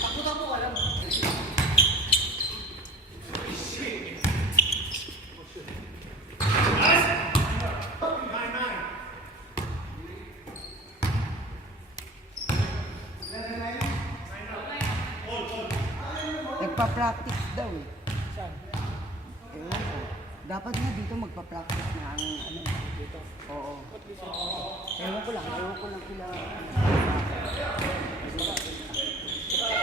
Takbo-takbo ka lang. Nagpa-practice daw eh. Saan? Ewan ko. Dapat nga dito magpa-practice na ang ano. Dito. Oo. Ba't dito? Ewan ko lang sila.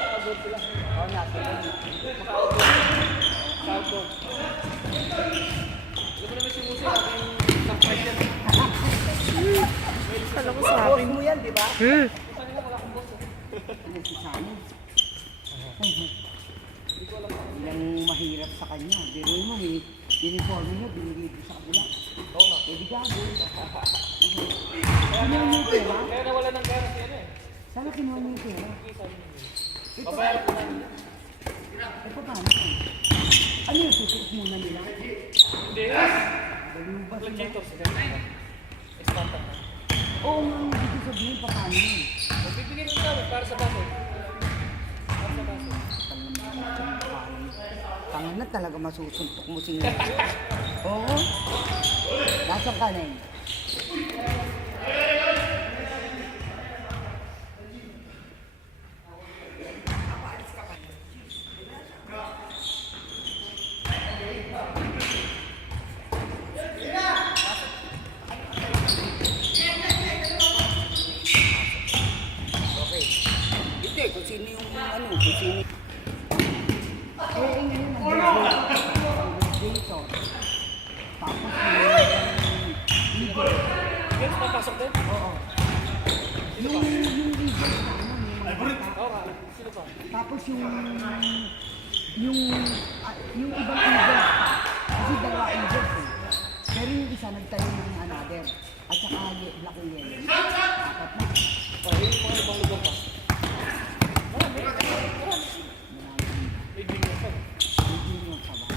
Pagod ko lang. Oo, nasa lang. Maka-outdoor. Alam mo naman si Musi, ako yung nag-fight yan. Kala ko sa Boss akin. mo yan, di ba? Isa nila wala akong boss. Ano si Sunny? Hindi ko alam. Ilang mahirap sa kanya. Biruin mo, may uniforme niya, binigay ko sa kabila. Oo nga. Eh, di gago. Kaya Kinuha niyo yung pera? Kaya nawala ng pera si ano eh. Sana kinuha niyo yung pera? Hindi sabi niya. Ito, Babayaran ko na nila. eh, paano? Ano yung susunod muna nila? Hindi. Baliw ba Walang sila? dito. Estanta na. Oo nga, hindi ko sabihin pa paano yun. Magbibigay ko namin para sa baso. Para sa baso. Tangan na talaga masusuntok mo sila. Oo. Nasaan ka na yun? Okay. Hindi, kung sino yung ano, kung sino. Ngayon, dito. Tapos yung leader. Yes, papasok din? Oo. Yung leader sa ano, yung mga bata. Oo nga. Sino pa? Tapos yung ibang leader. Kasi dalawa leaders eh. Pero yung isa nagtayo ng another. At saka black and yellow. Apat na. Oh, yung mga ibang lugar pa. Marami. Marami. May junior pa. Hindi nyo pa ba?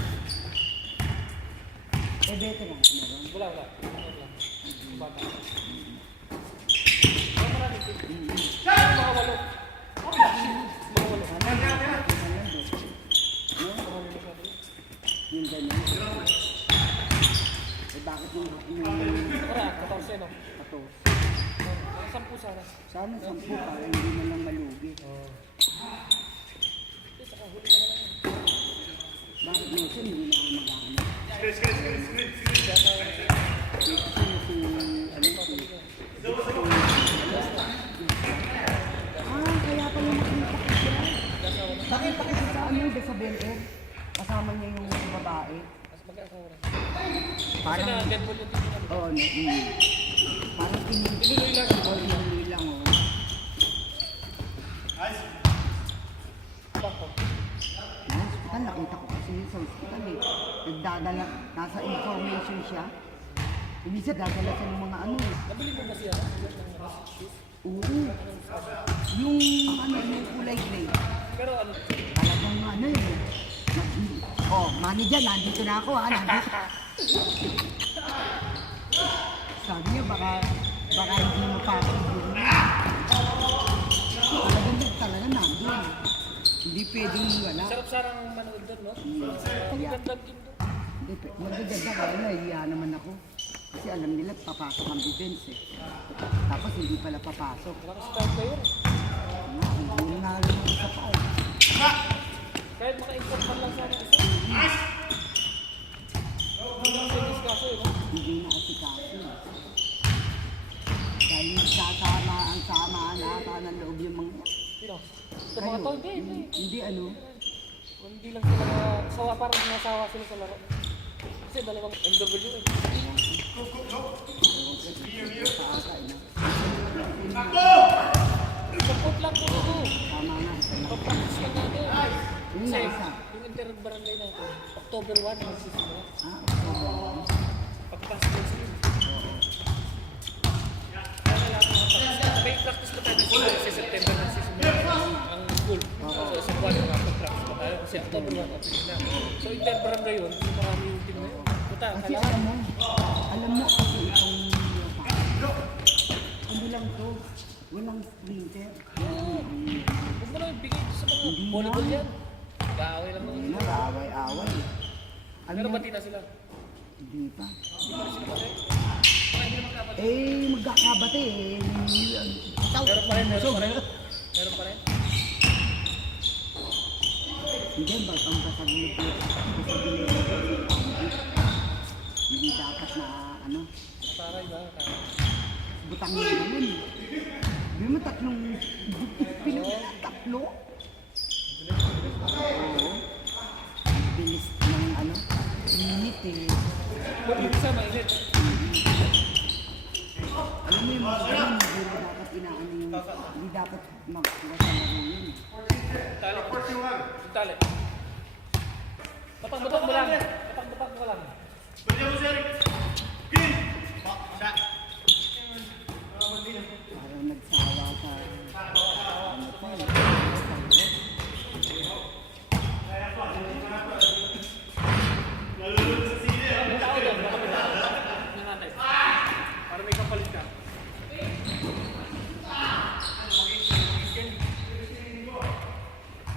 Eh, veteran meron. Wala. Wala. Bata. Oh, marami. Mga walo. Mga walo. Yung ganyan. Eh, bakit yung Wala, 14 no? 14? Ang 10 sana. Sana 10 para hindi na lang malugi. Oo. Saka huli naman lang yun. Bakit minsan hindi na ako mag-aanap? Kaya sa Kasi si, ano si... Kaya pala nakita ko siya. Nakita ko siya sa ano, sa Bel-Air. Kasama niya yung babae. Mas mag-aasawa na. Parang... Kasi na Deadpool yung tingin namin. Oo, parang Tinuloy lang. Oo, tinuloy lang, oh. Bako. Hospital, nakita ko kasi yun sa hospital eh. Nagdadala, nasa information siya. Hindi siya dadala sa mga ano eh. Nabili mo ba siya? Oo. Yung ano, yung kulay gray. Pero ano? Talagang ano eh. Oh, manager, nandito na ako ha, nandito. Sabi niya, baka hindi mo pa ako doon. Talaga nandun. Hindi pwedeng wala. Sarap sarang manood doon, no? Ang Yeah. ganda din doon. Hindi, magaganda kaya nahihiya naman ako. Kasi alam nila papasok ang defense eh. Tapos hindi pala papasok. Wala kasi start kayo. Hindi na rin ang isa pa eh. Kahit maka-import man lang sana isa. Hindi lang sa discusso eh, no? Hindi na asikaso eh. Dahil sasama ang samaan ata ng loob yung mga... Sino? Ito mga to, hindi. Hindi ano. Hindi lang sila sawa, parang nasawa sila sa laro. Kasi dalawang MW eh. Sa ata eh. Support lang po ito. Tama nga. Pag-practice lang natin. Yung Kasi isa. yung inter-barangay natin, October 1 magsisimula. October. Pagpasok ko sila. Kaya kailangan mag-practice. May practice pa tayo kasi September magsisimula ang school. So isang buwan na mag-practice pa tayo kasi October 1 opening na. So inter-barangay yun, yung marami yung team na yun. Puta, Kasi kailangan. alam mo kasi itong ano lang to, walang sprinter. Huwag mo na ibigay sa mga Hindi volleyball na. yan. Kaaway lang naman. Hindi na, away-away. Ano Pero yan? bati na sila. Hindi pa. Hindi pa rin sila bati. Baka hindi naman kapatid. Magkakabate eh. Meron pa rin, meron pa rin. Meron pa rin. Hindi, ang kasagulog ko. Hindi dapat na ano. Taray ba? Butang mo yun. Hindi mo tatlong tatlo? Oo. Bilis ng ano. Init eh. Kung isa, mainit. Alam mo yung mga ganun, hindi mo dapat inaano yung, hindi dapat magkuha sa laro yun. Tali. Tali. Tapag-tapag mo lang. Tapag-tapag mo lang. Balik mo, sir. Green. Shot.